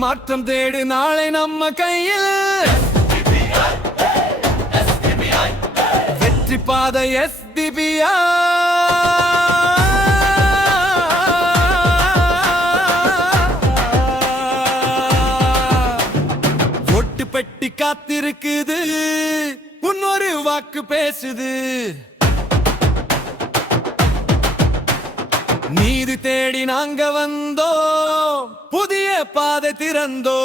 மாற்றம் தேடு நாளை நம்ம கையில் வெற்றி பாதை SDBI ஒட்டு பெட்டி காத்திருக்குது உன்னொரு வாக்கு பேசுது நீதி தேடி நாங்க வந்தோ புதிய பாதை திறந்தோ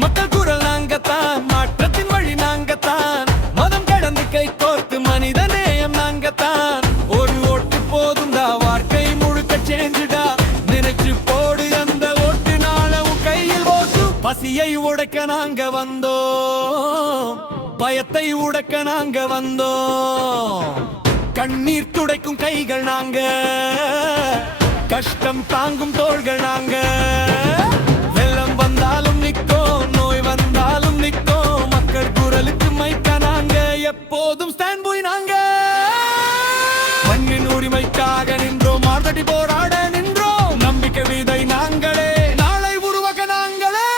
மக்கள் குரல் நாங்கத்தான் மாற்றத்தின் வழி நாங்கத்தான் மதம் கடந்து கை கோர்த்து மனித நேயம் நாங்கத்தான் ஒரு ஓட்டு போதும்டா வாழ்க்கை முழுக்க சேஞ்சுடா நினைச்சு போடு அந்த ஓட்டு நாளும் கையில் ஓட்டு பசியை உடைக்க நாங்க வந்தோம் பயத்தை உடைக்க நாங்க வந்தோம் கண்ணீர் துடைக்கும் கைகள் நாங்க கஷ்டம் தாங்கும் தோள்கள் நாங்க வெள்ளம் வந்தாலும் நிற்கும் நோய் வந்தாலும் நிற்கும் மக்கள் குரலுக்கு மைக்க நாங்க எப்போதும் ஸ்டாண்ட் பாய் நாங்க மண்ணின் உரிமைக்காக நின்றோம் மார்தடி போராட நின்றோம் நம்பிக்கை விதை நாங்களே நாளை உருவாக்க நாங்களே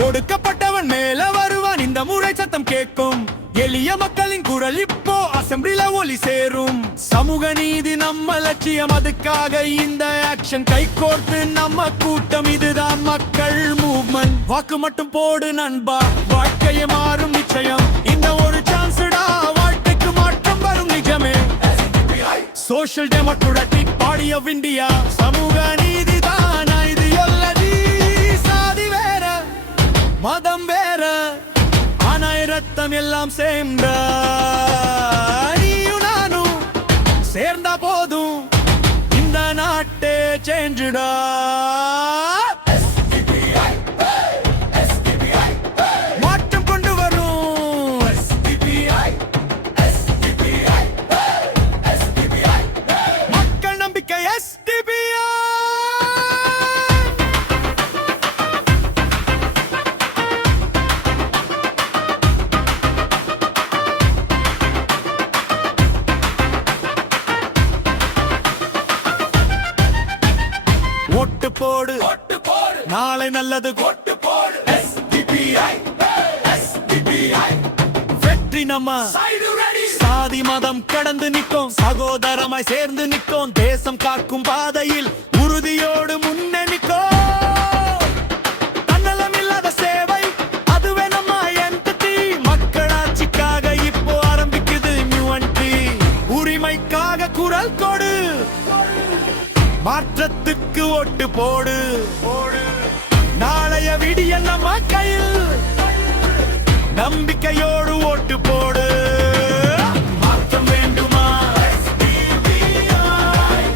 ஒடுக்கப்பட்டவன் மேல வருவான் இந்த முறை சத்தம் கேட்கும் எளிய மக்களின் குரல் இப்போ அசெம்பிளில ஒலி சேரும் சமூக நீதி நம்ம லட்சியம் அதுக்காக இந்த ஆக்ஷன் கை கோர்த்து நம்ம கூட்டம் இதுதான் மக்கள் மூவ்மெண்ட் வாக்கு மட்டும் போடு நண்பா வாழ்க்கையை மாறும் நிச்சயம் இந்த ஒரு சான்ஸ்டா வாழ்க்கைக்கு மாற்றம் வரும் நிஜமே social democratic party of India சமூக நீதி தான் இது எல்லதி சாதி வேற மதம் வேற ஆனாய் ரத்தம் எல்லாம் சேர்ந்த நீயும் நானும் சேர்ந்தா போதும் இந்த நாட்டே சேஞ்சுடா மாற்றம் கொண்டு வரும் மக்கள் நம்பிக்கை SDBI ஓட்டு போடு நாளை நல்லது ஓட்டு போடு SDBI வெற்றி நம்ம சாதி மதம் கடந்து நிற்கும் சகோதரமாய் சேர்ந்து நிற்கும் தேசம் காக்கும் பாதையில் உறுதியோடு முன்னே நிற்கும் தன்னலம் இல்லாத சேவை அதுவே நம்ம என்டிட்டி மக்களாட்சிக்காக இப்போ ஆரம்பிக்குது நியூ என்ட்ரி உரிமைக்காக குரல் கொடு மாற்றத்துக்கு ஓட்டு போடு நாளைய விடிய நம்ம கையில் நம்பிக்கையோடு ஓட்டு போடு மாற்றம் வேண்டுமா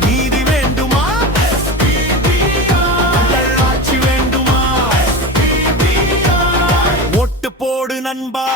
நீதி வேண்டுமா ஆட்சி வேண்டுமா ஓட்டு போடு நண்பா